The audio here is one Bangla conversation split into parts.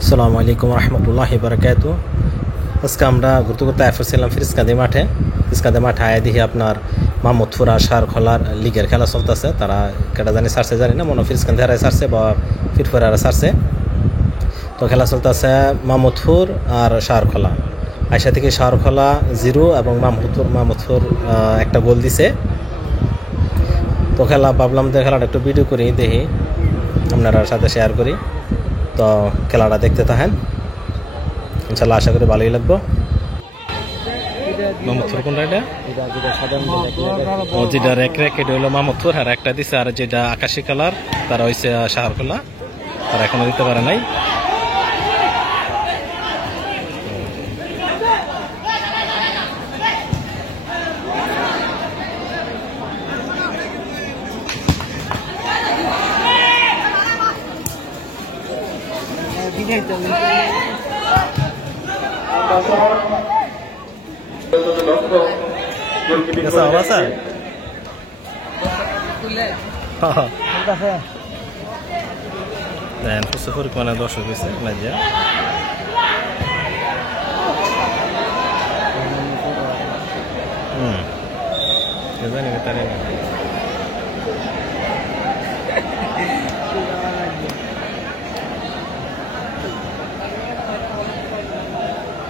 আসসালামু আলাইকুম রহমতুল্লাহি বারাকাতুহু। আজকে আমরা ঘুরতে ঘুরতে আসছিলাম ফিরিজকান্দি মাঠে। ফিরিজকান্দি মাঠে আয়া দেখি আপনার মাহমুদপুর আর সারখোলার লিগের খেলা চলতেছে। তারা কেটা জানি ছাড়ছে জানি না, মনে ফিরিজকান্দি হারায় ছাড়ছে বা ফিরফুর হারা ছাড়ছে। তো খেলা চলতেছে মাহমুদপুর আর সারখোলা। আয়সা থেকে সারখোলা 0 এবং মাহমুদপুর একটা গোল দিছে। তো খেলা ভাবলাম যে খেলাটা একটু ভিডিও করি, দেখি আপনারা সাথে শেয়ার করি। তো খেলাটা দেখতে থাকেন, ইনশাল্লাহ আশা করি ভালোই লাগবো। মাহমুদপুর কোনটা এটা? যেটা রেক এটা হলো মাহমুদপুর, আর একটা দিছে। আর যেটা আকাশি কালার তারা হয়েছে সাহারখোলা, তারা এখনো দিতে পারে নাই। পরিমাণে দর্শক হয়েছে নাজিয়া।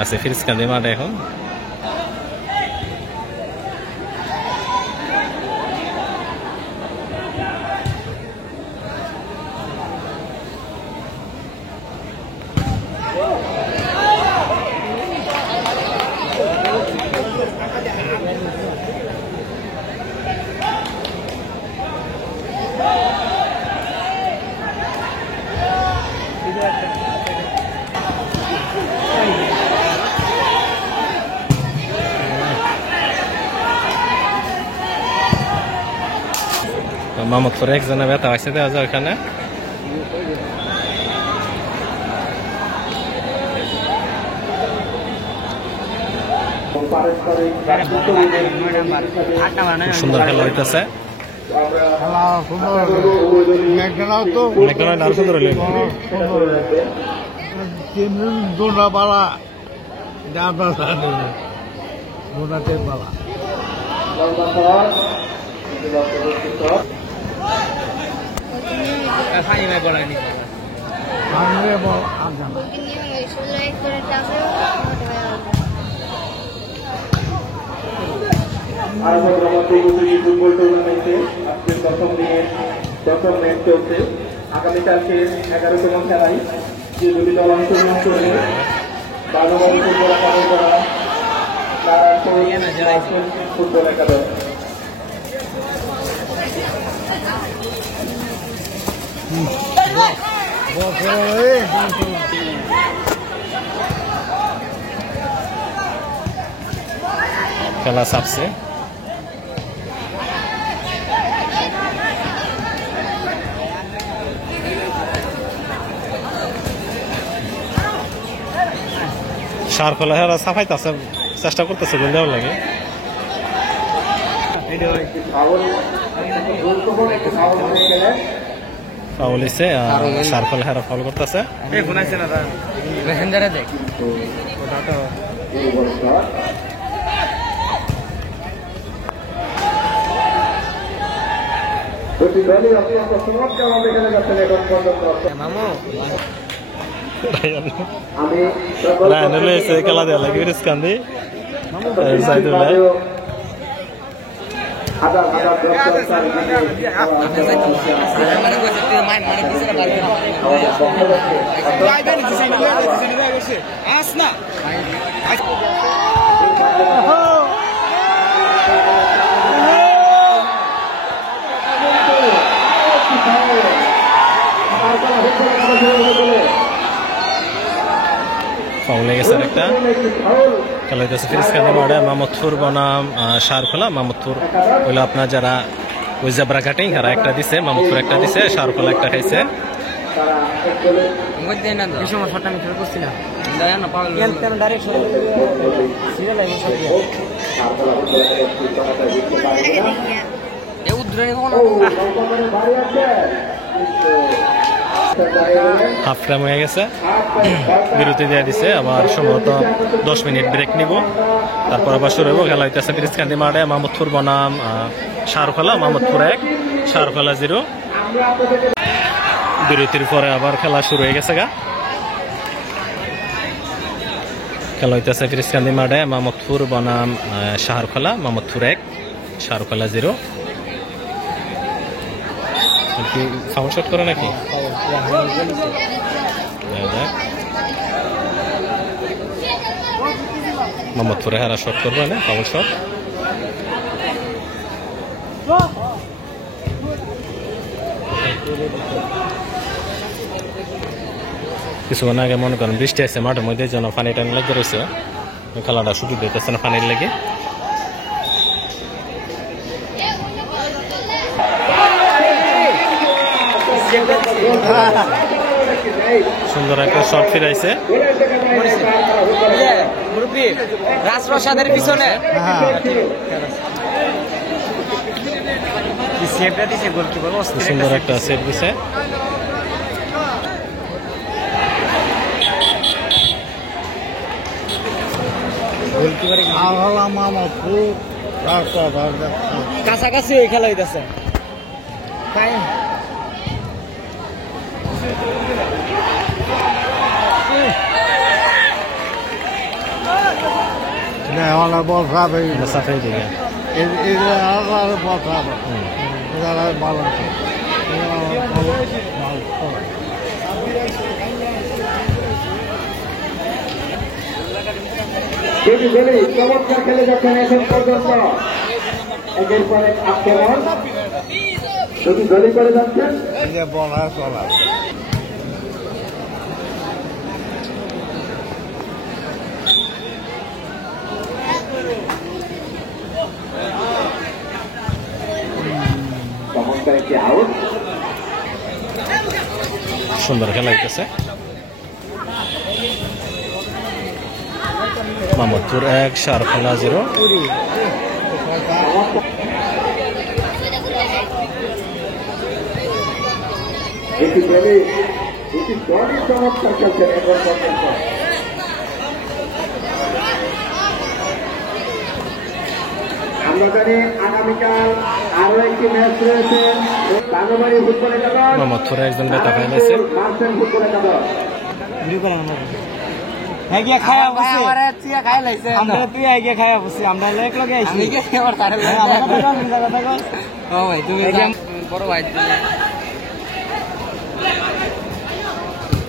আচ্ছা, ফিরিজকান্দি মাঠে এখন মাহমুদপুরে একজনের ব্যথা হয়েছে, দেওয়া যায় ওখানে। সুন্দর খেলা হইতেছে। আরো সুন্দর হইল ফুটবল টুর্নামেন্টে আজকের প্রথম ম্যাচ চলছে। আগামীকালকে 11তম খেলায় যে দুটি দল অংশগ্রহণ করবে বাংলাদেশ ফুটবল একাডেমি করা ফুটবল একাডেমি। খেলা চাপছে। সারখোলা হেরা সাফাইতেছে, চেষ্টা করতেছে গোল দেওয়ার লাগে। ফাউল হইছে, সারখোলা হেরা ফাউল করতেছে। খেলা দেওয়া লাগে ফিরিজকান্দি ফাউল লেগেছে একটা। খেলা হইতেছে ফিরিজকান্দি মাঠে। মাহমুদপুর বনাম সারখোলা। মাহমুদপুর হইলো আপনার যারা ওই জাবরা কাটিং, হারা একটা দিছে, মাহমুদপুর একটা দিছে, সারখোলা একটা খাইছে। হাফ টাইম হয়ে গেছে, বিরতি দিয়ে দিছে। আবার সম্ভবত 10 মিনিট ব্রেক নিব, তারপর আবার শুরু হবো। খেলা হইতেছে ফিরিজকান্দি মাঠে, মাহমুদপুর বনাম শাহরখোলা। মাহমুদপুর 1, শাহরখোলা 0। বিরতির পরে আবার খেলা শুরু হয়ে গেছে গা। খেলা হইতেছে ফিরিজকান্দি মাঠে, মাহমুদপুর বনাম শাহরখোলা। মাহমুদপুর 1, শাহরখোলা 0। কি ফাউল শট করে নাকি? মোহাম্মদপুরে হারা শট করবে না, ফাউল শট। কিছুক্ষণ আগে মনে করেন বৃষ্টি আছে মাঠের মধ্যে, যেন পানি টানি লেগে রয়েছে, খেলাটা সুযোগ দিতেছে না পানির লেগে। সুন্দর একটা শট ফিরাইছে রাজপ্রসাদের পিছনে, সুন্দর একটা সেভ দিছে। কাছাকাছি খেলা হইতেছে। বল খারাপ হয়ে সাফাই দিকে বল খারাপ ভালো চমৎকার খেলে যাচ্ছেন এখন পর্যন্ত। একের পর এক আক্রমণ দুটি গলি করে যাচ্ছেন। বল আর চলা চমৎকার একটি আউট। সুন্দর খেলা হইতেছে। মাহমুদপুর 1, শাহরখোলা 0। এটি দলই চমৎকার খেলছেন এখন পর্যন্ত। আমরা জানি আগামীকাল আরো একটি ম্যাচ রয়েছে, বাংলাবাড়ি ফুটবল একাদশ মাহমুদপুরে একজন ব্যথা পাইছে। মার্চেন্ট ফুটবল একাদশ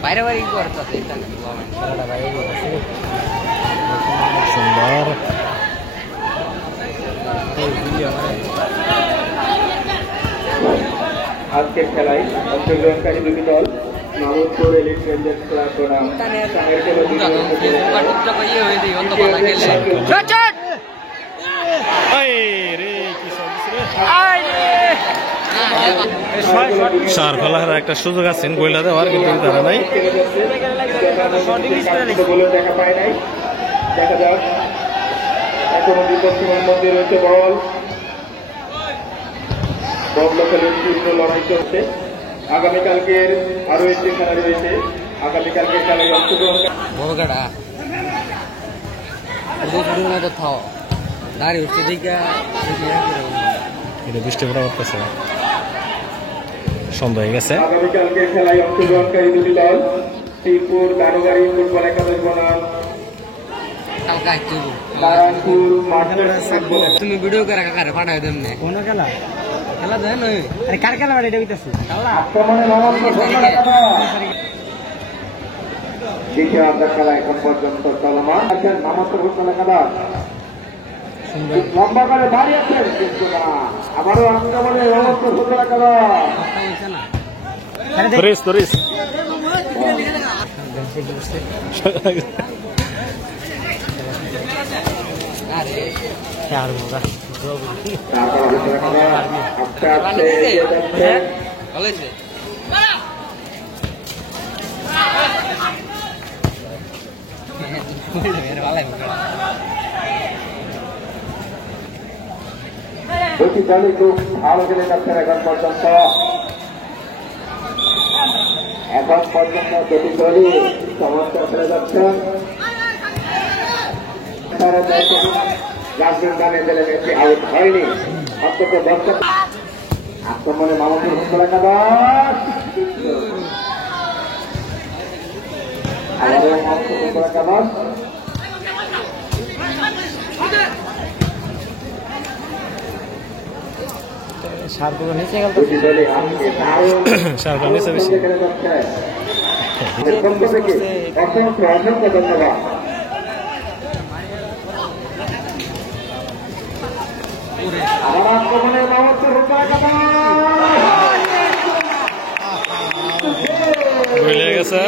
বাইরে বাড়ি করতেছে সুন্দর আজকের খেলায় অংশগ্রহণকারী দুটি দল মাহমুদপুর এলিট রেঞ্জার্স ক্লাব বনাম শাহরখোলার একটা সুযোগ আছে গোলা দেওয়ার, কিন্তু তারা নাই। দেখা পায় নাই, দেখা যাক। এখনো বিপক্ষের মধ্যে রয়েছে বল, তীব্র লড়াই চলছে। আগামীকালকের আরো একটি খেলা রয়েছে, আগামীকালকের খেলায় অংশগ্রহণ বৃষ্টি পড়া করতেছে, সন্ধ্যা হয়ে গেছে। আগামীকালকের খেলায় অংশগ্রহণকারী দুটি দল শ্রীপুর দারোগাড়ি ফুটবল একাদশ বনাম নারায়ণপুর মার্চেন্ট ফুটবল। তুমি ভিডিও করে কাকারে পাঠাই দেন না কোন খেলা খেলা দেন নই আরে কার খেলা বাড়ি দেইতেছে খেলা আক্রমণে মাহমুদপুর ফুটবল একাদশ দ্বিতীয় অর্ধের খেলা এখন পর্যন্ত চলমান আছে। মাহমুদপুর ফুটবল একাদশ লম্বা করে দাঁড়িয়েছেন, কিন্তু না, আবারও আক্রমণে মাহমুদপুর ফুটবল একাদশ। দুটি দলই খুব ভালো খেলে যাচ্ছেন এখন পর্যন্ত দুটি দলই চমৎকার খেলে যাচ্ছেন আউট হয়নি অন্তত দর্শক আক্রমণে মামুনুর হুকুম একাদশ আবারও মামুনুর হুকুম একাদশ সারগুলো নিচে গেল দুটি দলই সারগুলো নিচে বেশি খেলে যাচ্ছে অসংখ্য অসংখ্য ধন্যবাদ আবার আক্রমণে মামুনুর হুকুম একাদশ ভুলে গেছে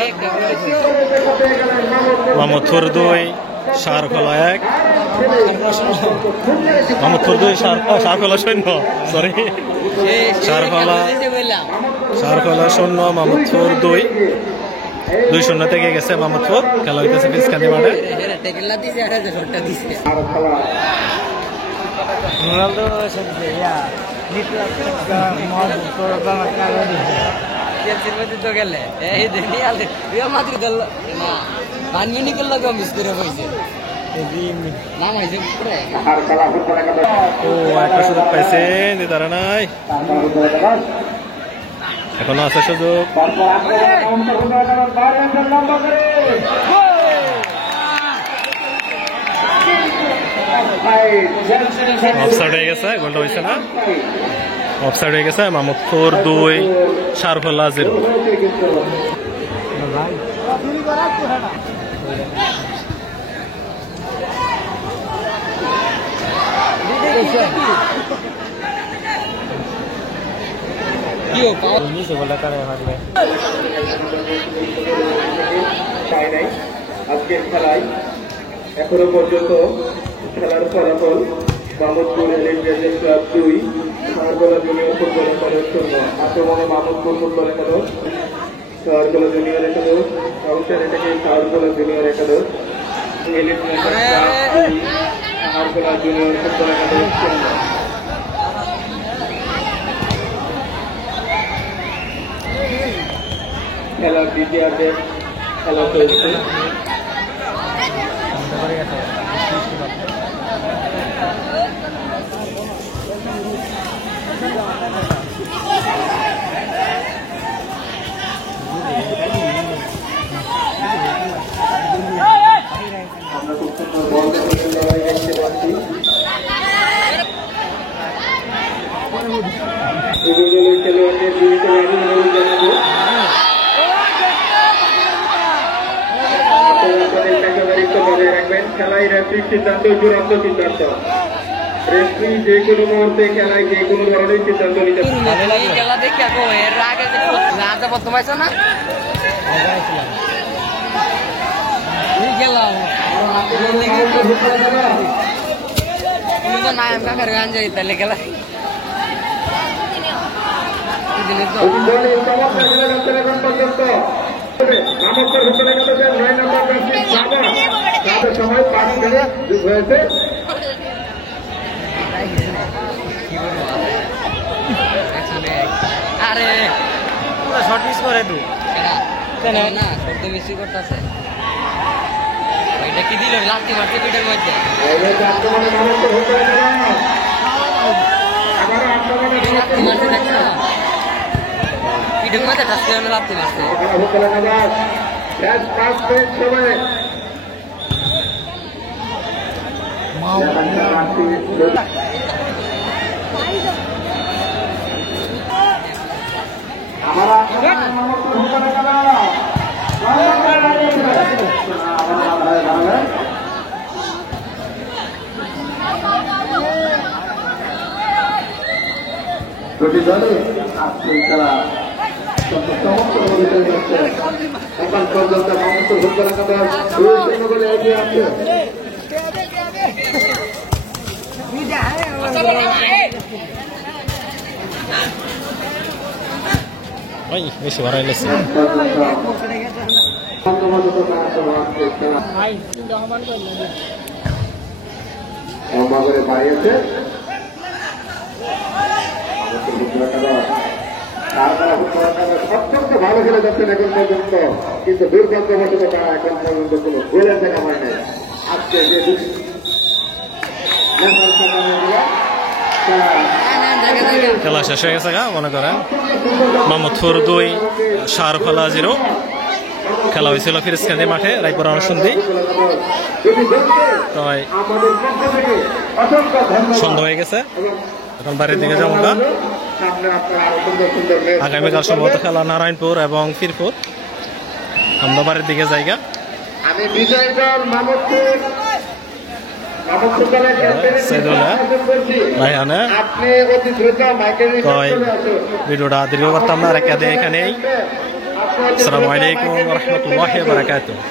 মামুদপুর 2 সারখোলা 1 মামুদপুর 2 সারখোলা 0 সরি সারখোলা 0 মামুদপুর 2-0 থেকে গেছে মামুদপুর খেলা হইতেছে ফিসকান্দি মাঠে রোনালদো সবচেয়ে চেলসির মধ্যে তো গেলে এই দেখি আলে রিয়াল মাদ্রিদ না বানমিনি করলো কম মিস করে হইছে নাম হইছে পুরো ও একটা সুযোগ পাইছে দিতারা নাই এখনো আছে সুযোগ অফসাইড হয়ে গেছে গোলটা হয়েছে না অফসাইড হয়ে গেছে মামুদপুর 2 সারখোলা 0 আজকের খেলায় এখনো পর্যন্ত খেলার ফলাফল Mamudpur elite club 2 Sargola junior football একাদশ 0 আক্রমণে মামুদপুর ফুটবল একাদশ সারগোলা জুনিয়র একাদশ কাউন্টারে থেকে সারগোলা জুনিয়র একাদশ এলিট সারগোলা জুনিয়র ফুটবল একাদশ 0 খেলার দ্বিতীয়ার্ধে খেলা চলছে আমরা খুব সুন্দর বল দেখতে পাচ্ছি খেলোয়াড়দের জীবিত জানাবো খেলায় রেফারির সিদ্ধান্ত চূড়ান্ত সিদ্ধান্ত রেফারি যে কোনো মুহূর্তে খেলায় যে কোনো ধরনের সিদ্ধান্ত নিতে খেলা দেখে এর আগে রাজা বর্তমাইছে না গেলাম নায়ম কাকার গান যাই তাহলে খেলা সময় পাঁচ মিনিট হয়েছে আরে পুরো শর্ট মিস করে তুই না করতে বেশি করতেছে ওইটা কি দিল লাস্টি মারতে পিঠের মধ্যে মারতে দেখছো পিঠের মধ্যে ঠাসতে লাস্টি মারছে দুটি দলে আজকে তারা চমৎকার পরিচয় হচ্ছে এখন পর্যন্ত মামুদপুর ফুটবল একাদশ 2-0 গোলে এগিয়ে আছে Ay, বেশি বাড়াই লেছে বাড়িয়েছে অত্যন্ত ভালো খেলে যাচ্ছেন এখন পর্যন্ত, কিন্তু দুর্ভাগ্যবশত তারা এখন পর্যন্ত কোনো গোলের দেখা হয় নাই। আজকে যে খেলা শেষ হয়ে গেছে গা, মনে করেন মাহমুদপুর 2 সারখোলা 0। খেলা হয়েছিল ফিরোজকান্দি মাঠে রায়পুর অনুসন্ধি। তো সন্ধ্যা হয়ে গেছে, এখন বাড়ির দিকে যাবো গা। আগামীকাল সম্ভবত খেলা নারায়ণপুর এবং ফিরপুর। আমরা বাড়ির দিকে যাইগা। আমি বিজয় দল মাহমুদপুর আপনি অতি দ্রুত মাইকেল ভিডিওটা দীর্ঘ করতাম না, রেখে দেয় এখানেই। আসসালামু আলাইকুম ওয়া রাহমাতুল্লাহি ওয়া বারাকাতুহু।